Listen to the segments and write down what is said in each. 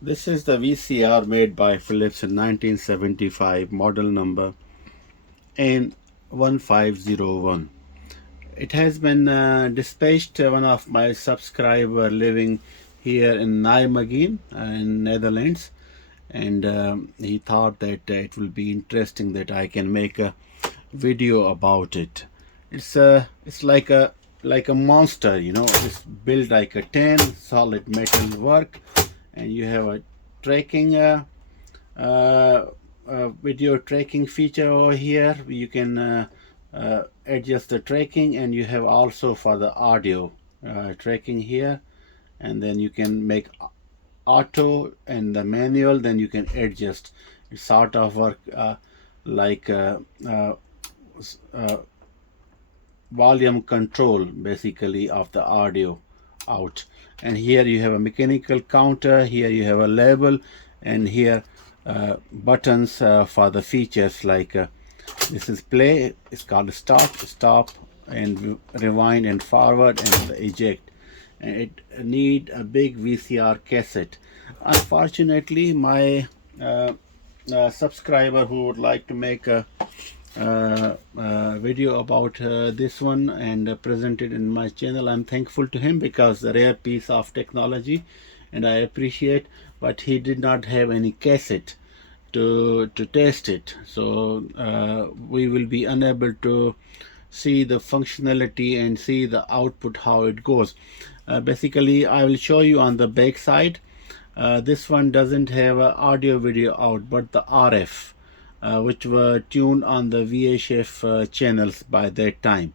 This is the VCR made by Philips in 1975, model number N1501. It has been dispatched one of my subscriber living here in Nijmegen in Netherlands, and he thought that it will be interesting that I can make a video about it. It's like a monster, It's built like a 10 solid metal work, and you have a tracking uh, video tracking feature over here. You can adjust the tracking, and you have also for the audio tracking here, and then you can make auto and the manual, then you can adjust. It sort of work like volume control basically of the audio out. And here you have a mechanical counter, here you have a label, and here buttons for the features like this is play, it's called stop, and rewind and forward and eject. And it need a big VCR cassette. Unfortunately, my subscriber who would like to make a video about this one and present it in my channel, I'm thankful to him because a rare piece of technology, and I appreciate, but he did not have any cassette to test it, so we will be unable to see the functionality and see the output how it goes. Basically, I will show you on the back side. This one doesn't have a audio video out, but the RF, which were tuned on the VHF channels by that time,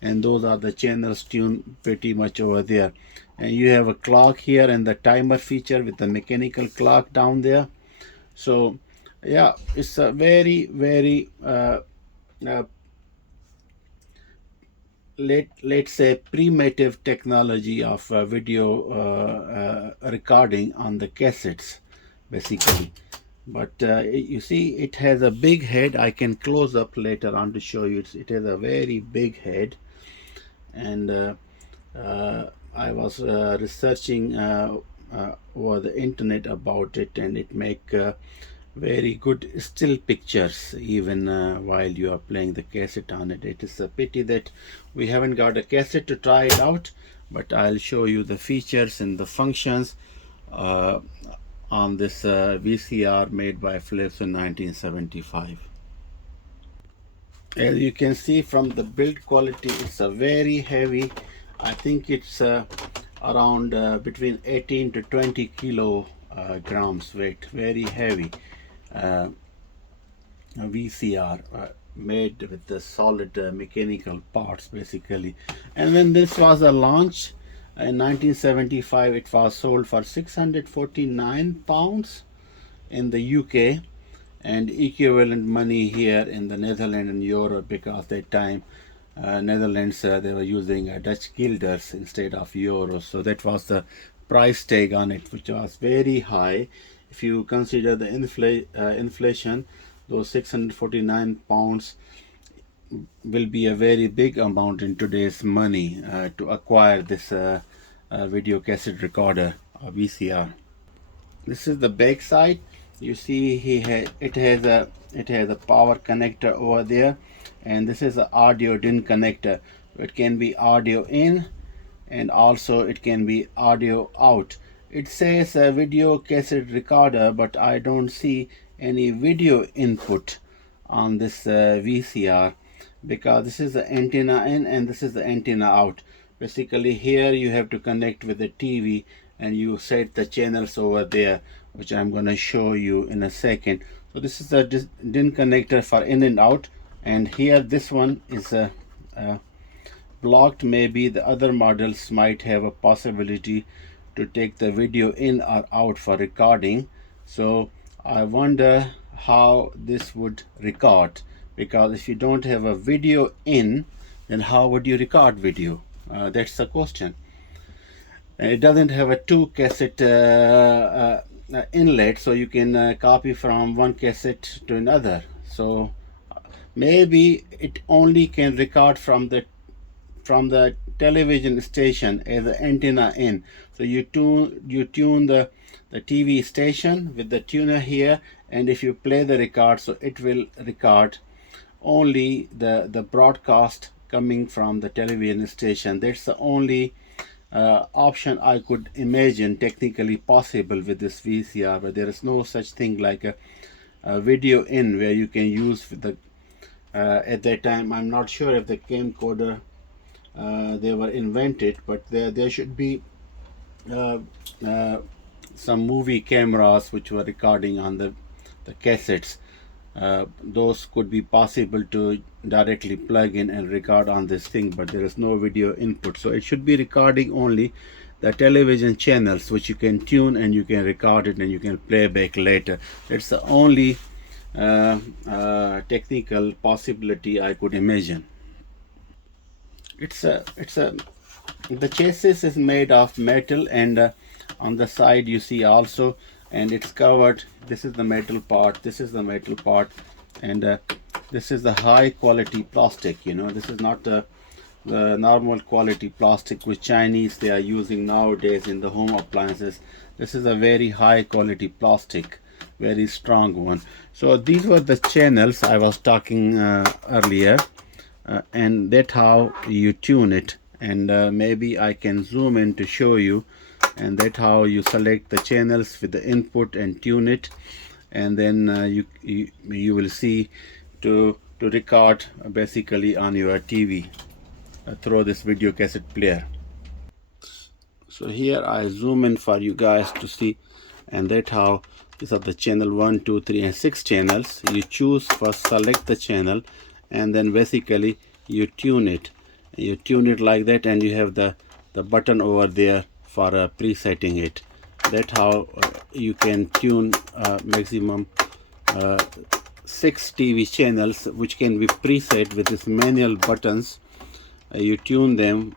and those are the channels tuned pretty much over there. And you have a clock here and the timer feature with the mechanical clock down there. So yeah, it's a very uh, let's say primitive technology of video recording on the cassettes basically. But you see, it has a big head. I can close up later on to show you. It has a very big head, and I was researching over the internet about it, and it make very good still pictures even while you are playing the cassette on it. It is a pity that we haven't got a cassette to try it out, but I'll show you the features and the functions on this VCR made by Philips in 1975. As you can see from the build quality, it's a very heavy. I think it's around between 18 to 20 kilograms weight. Very heavy VCR made with the solid mechanical parts basically. And when this was a launch in 1975, it was sold for 649 pounds in the UK, and equivalent money here in the Netherlands and Europe, because that time Netherlands they were using Dutch guilders instead of euros, so that was the price tag on it, which was very high. If you consider the inflation, those 649 pounds will be a very big amount in today's money to acquire this video cassette recorder or VCR. This is the back side. You see it has a power connector over there, and this is an audio DIN connector. It can be audio in, and also it can be audio out. It says a video cassette recorder, but I don't see any video input on this VCR, because this is the antenna in and this is the antenna out. Basically here you have to connect with the TV, and you set the channels over there, which I'm going to show you in a second. So this is the DIN connector for in and out, and here this one is blocked. Maybe the other models might have a possibility to take the video in or out for recording. So I wonder how this would record, because if you don't have a video in, then how would you record video? That's the question. And it doesn't have a two cassette inlet, so you can copy from one cassette to another. So maybe it only can record from the television station as the antenna in. So you tune the TV station with the tuner here, and if you play the record, so it will record only the broadcast coming from the television station. That's the only option I could imagine technically possible with this VCR, but there is no such thing like a video in where you can use with the at that time. I'm not sure if the camcorder they were invented, but there should be uh, uh, some movie cameras which were recording on the cassettes. Those could be possible to directly plug in and record on this thing, but there is no video input, so it should be recording only the television channels which you can tune and you can record it and you can play back later. That's the only technical possibility I could imagine. The chassis is made of metal, and on the side you see also, and it's covered. This is the metal part, this is the metal part, and this is the high quality plastic. This is not the normal quality plastic which Chinese they are using nowadays in the home appliances. This is a very high quality plastic, very strong one. So these were the channels I was talking earlier, and that's how you tune it. And maybe I can zoom in to show you, and that's how you select the channels with the input and tune it, and then you will see to record basically on your TV through this video cassette player. So here I zoom in for you guys to see, and that's how these are the channel 1, 2, 3 and 6 channels. You choose first, select the channel, and then basically you tune it. You tune it like that, and you have the button over there for presetting it. That's how you can tune maximum 6 TV channels, which can be preset with this manual buttons. You tune them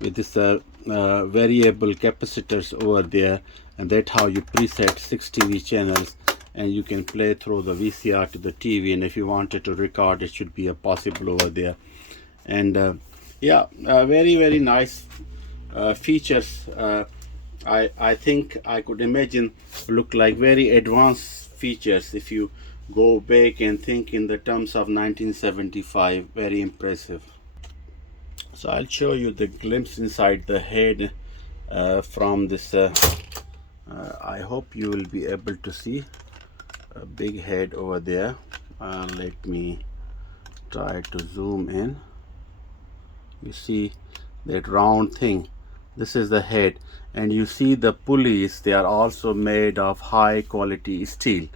with this variable capacitors over there, and that's how you preset 6 TV channels, and you can play through the VCR to the TV, and if you wanted to record, it should be possible over there. And yeah, very, very nice features. I think I could imagine look like very advanced features if you go back and think in the terms of 1975. Very impressive. So I'll show you the glimpse inside the head from this. I hope you will be able to see a big head over there. Let me try to zoom in. You see that round thing, this is the head, and you see the pulleys, they are also made of high quality steel.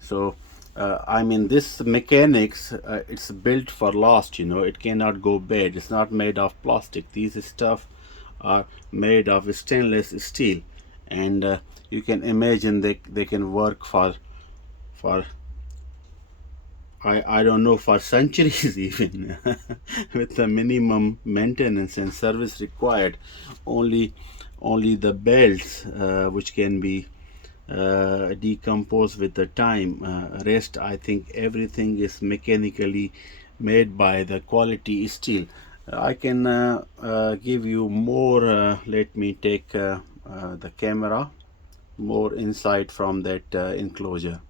So I mean, this mechanics, it's built for last, it cannot go bad. It's not made of plastic. These stuff are made of stainless steel, and you can imagine they can work for I don't know, for centuries even with the minimum maintenance and service required. Only the belts which can be decomposed with the time. Rest, I think everything is mechanically made by the quality steel. I can give you more. Let me take the camera, more insight from that enclosure.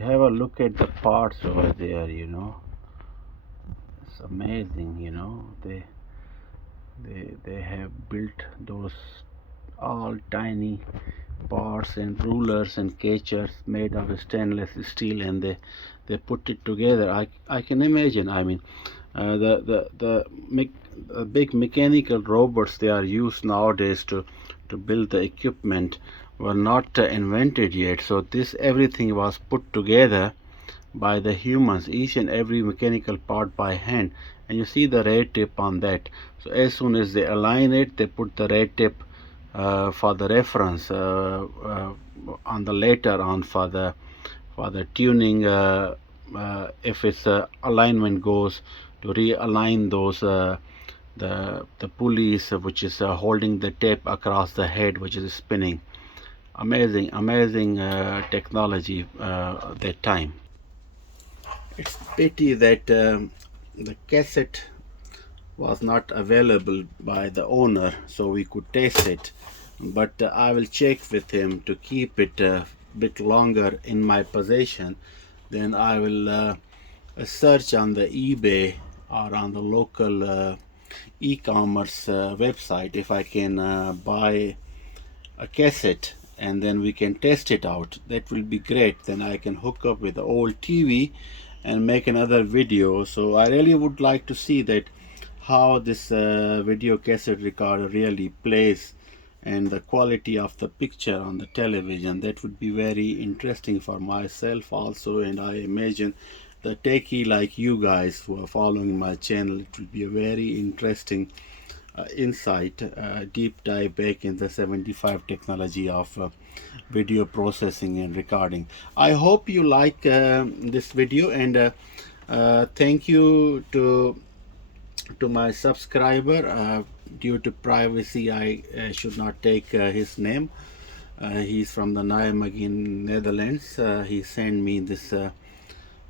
Have a look at the parts over there. It's amazing. They have built those all tiny parts and rulers and catchers made of stainless steel, and they put it together. I can imagine. I mean, the big mechanical robots they are used nowadays to build the equipment were not invented yet. So this everything was put together by the humans, each and every mechanical part by hand, and you see the red tape on that. So as soon as they align it, they put the red tape for the reference on the later on for the tuning. If its alignment goes to realign those the pulleys which is holding the tape across the head which is spinning. Amazing technology that time. It's pity that the cassette was not available by the owner so we could taste it. but I will check with him to keep it a bit longer in my possession. Then I will search on the eBay or on the local e-commerce website if I can buy a cassette, and then we can test it out. That will be great. Then I can hook up with the old TV and make another video. So I really would like to see that how this video cassette recorder really plays, and the quality of the picture on the television. That would be very interesting for myself also, and I imagine the techie like you guys who are following my channel, it will be a very interesting insight, deep dive back in the 75 technology of video processing and recording. I hope you like this video, and thank you to my subscriber. Due to privacy, I should not take his name. He's from the Nijmegen, Netherlands. He sent me this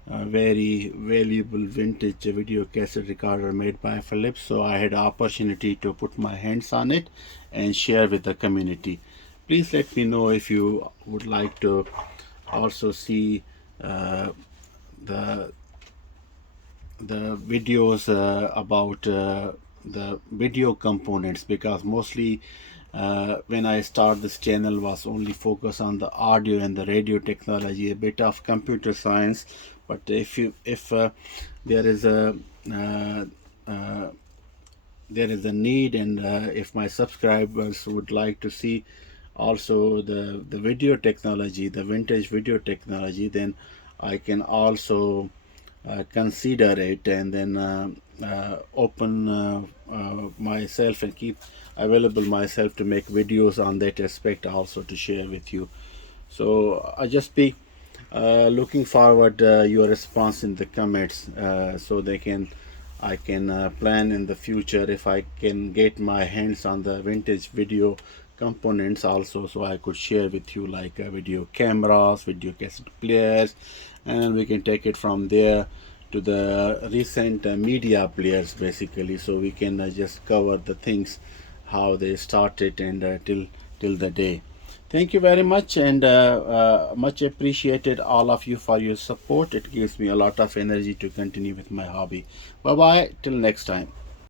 very valuable vintage video cassette recorder made by Philips, so I had opportunity to put my hands on it and share with the community. Please let me know if you would like to also see the videos about the video components, because mostly when I start this channel was only focus on the audio and the radio technology, a bit of computer science. But if there is a need, and if my subscribers would like to see also the video technology, the vintage video technology, then I can also consider it, and then open myself and keep available myself to make videos on that aspect also to share with you. So I just be looking forward your response in the comments, so I can plan in the future if I can get my hands on the vintage video components also, so I could share with you like video cameras, video cassette players, and we can take it from there to the recent media players basically, so we can just cover the things how they started and till the day. Thank you very much, and much appreciated all of you for your support. It gives me a lot of energy to continue with my hobby. Bye bye till next time.